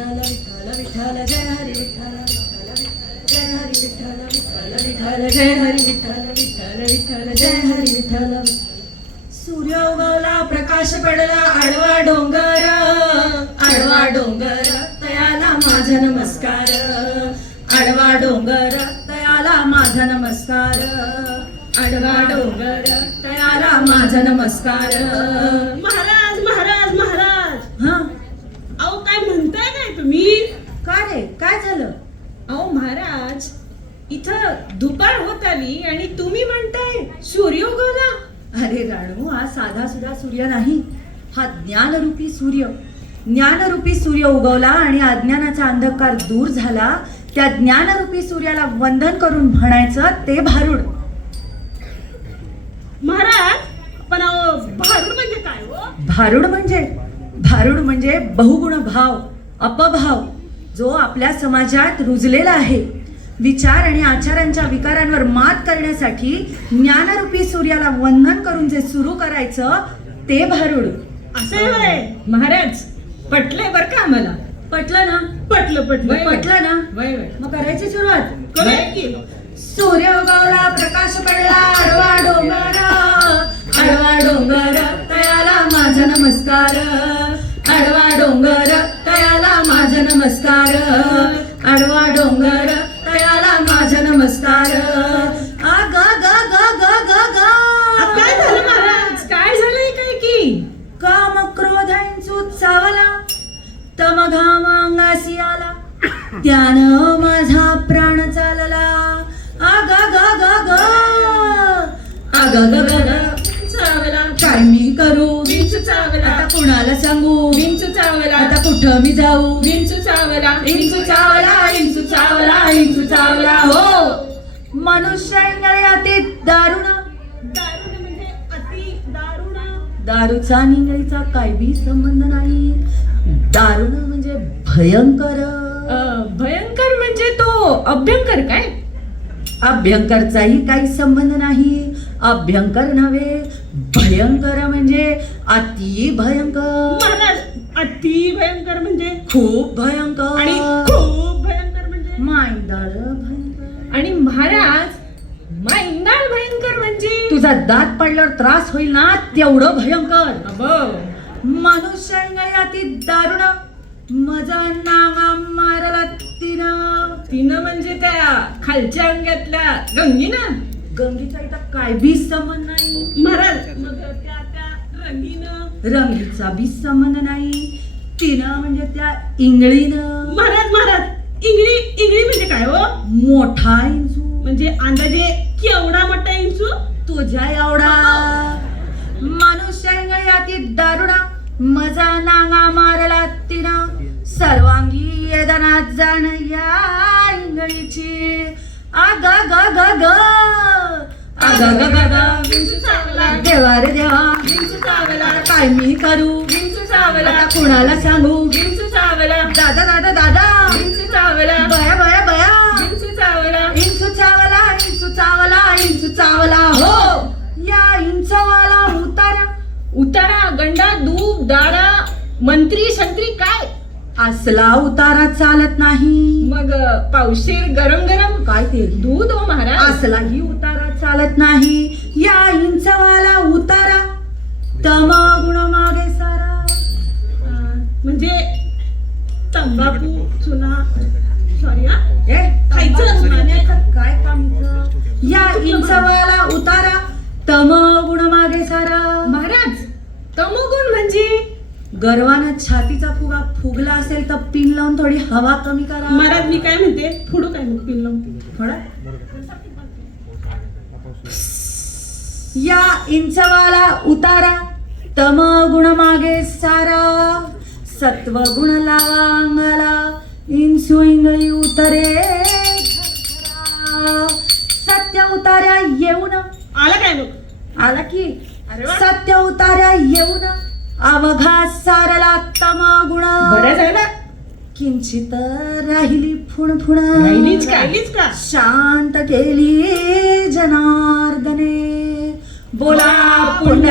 विठ्ठल विठ्ठल विठ्ठल जय हरी विठ्ठल जय हरी विठ्ठल विठ्ठल विठ्ठल जय हरी विठ्ठल विठ्ठल विठ्ठल जय हरी विठ्ठल. सूर्य उगवला प्रकाश पडला आडवा डोंगर तयाला माझा नमस्कार. आडवा डोंगर तयाला माझा नमस्कार. आडवा डोंगर तयाला माझा नमस्कार. महाराज महाराज महाराज हा अहो काय म्हणताय काय तुम्ही? का रे काय झालं? अहो महाराज इथं दुपार होत आली आणि तुम्ही म्हणताय सूर्य उगवला. अरे राणू, हा साधा सुद्धा सूर्य नाही, हा ज्ञानरूपी सूर्य. ज्ञानरूपी सूर्य उगवला आणि अज्ञानाचा अंधकार दूर झाला. त्या ज्ञानरूपी सूर्याला वंदन करून म्हणायचं ते भारूड. महाराज पण अहो भारूड म्हणजे काय हो? भारूड म्हणजे बहुगुण भाव, अपभाव, जो आपल्या समाजात रुजलेला आहे. विचार आणि आचारांच्या विकारांवर मात करण्यासाठी ज्ञानरूपी सूर्याला वंदन करून जे सुरू करायचं ते भारूड. असे होय महाराज पटलंय बर का आम्हाला. पटलं ना? पटलं पटलं पटलं ना? वय वय मग करायची सुरुवात. करूया की. सूर्य उगवला प्रकाश पडला आडवा डोंगर तयाला माझा नमस्कार. आडवा डोंगर तयाला माझा नमस्कार. आडवा डोंगर तयाला माझा नमस्कार. आ ग ग ग ग ग ग. काय झालं महाराज? काय झालंय काय की? काम क्रोधांचू चावला तम घाम अंगासी आला. त्यानं माझा प्राण चालला. आ ग ग ग ग. आ ग ग ग ग. चावला काय मी करू? विंचू चावला आता कुणाला सांगू? विंचू चावला आता कुठं मी जाऊ? विंचू चावला इंचू चावला इंचू चावला इंचू चावला. हो, मनुष्य इंगळ्याती दारुण. दारुण म्हणजे अति दारुण. दारूचा निंगळीचा काय बी संबंध नाही. दारुण म्हणजे भयंकर. भयंकर म्हणजे तो अभ्यंकर काय? अभ्यंकरचाही काही संबंध नाही. अभ्यंकर नव्हे, भयंकर म्हणजे अति भयंकर, महाराज अति भयंकर म्हणजे खूप भयंकर आणि खूप भयंकर म्हणजे मांदाळ भयंकर. आणि महाराज मांदाळ भयंकर म्हणजे तुझा दात पडल्यावर त्रास होईल ना, तेवढं भयंकर. मनुष्य इंगळ्याती दारुण मजा नांगा मारला तिनं. तिनं म्हणजे त्या खालच्या अंगातल्या गंगी ना. गंगीचा इथं काय बी संबंध नाही. महाराज मग त्या रंगीनं. रंगीचा बी संबंध नाही. तिनं म्हणजे त्या इंगळीनं. महाराज महाराज इंगळी म्हणजे काय हो? मोठा इंचू म्हणजे अंदाजे केवढा मोठा इंचू? तुझ्या एवढा. मनुष्य इंगळ्याती दारुणा मजा नांगा मारला तिनं. सर्वांगी येदनात जाण या इंगळीची. आग ग ग ग. आग ग ग ग. विंचू चावला देवा रे देवा, विंचू चावला काय मी करू? विंचू चावला आता कुणाला सांगू? विंचू चावला दादा दादा दादा. विंचू चावला बया बया बया. विंचू चावला इंचू चावला इंचू चावला इंचू चावला. हो, या इंचवाला उतारा. उतारा गंडा दूध दाडा मंत्री संत्री काय? असला उतारा चालत नाही. मग पावशीर गरम गरम काय ते? दूध हो महाराज. असलाही उतारा चालत नाही. या इंचवाला उतारा तमगुण मागे सारा. म्हणजे तंबाखू चुना सॉरी हा ए, खायचं खाण्याचं काय काम इथं? या इंचवाला उतारा तमगुण मागे सारा. महाराज तमोगुण म्हणजे गर्वानं छातीचा फुगा फुगला असेल तर पिन लावून थोडी हवा कमी करा. महाराज मी काय म्हणते पुढं काय मग पिल्ल थोडा. या इंचवाला उतारा तमगुण मागे सारा. सत्वगुण लावा अंगाला इंचू इंगळी उतरे झरझरा. सत्य उतार्या येऊन. आला काय मग? आला की. अरे वा. सत्य उतार्या येऊन अवघा सारला तमगुण. बरं झालं. किंचित राहिली फुणफुण. राहिलीच का? राहिलीच का? शांत केली जनार्दने. बोला पुंडलिक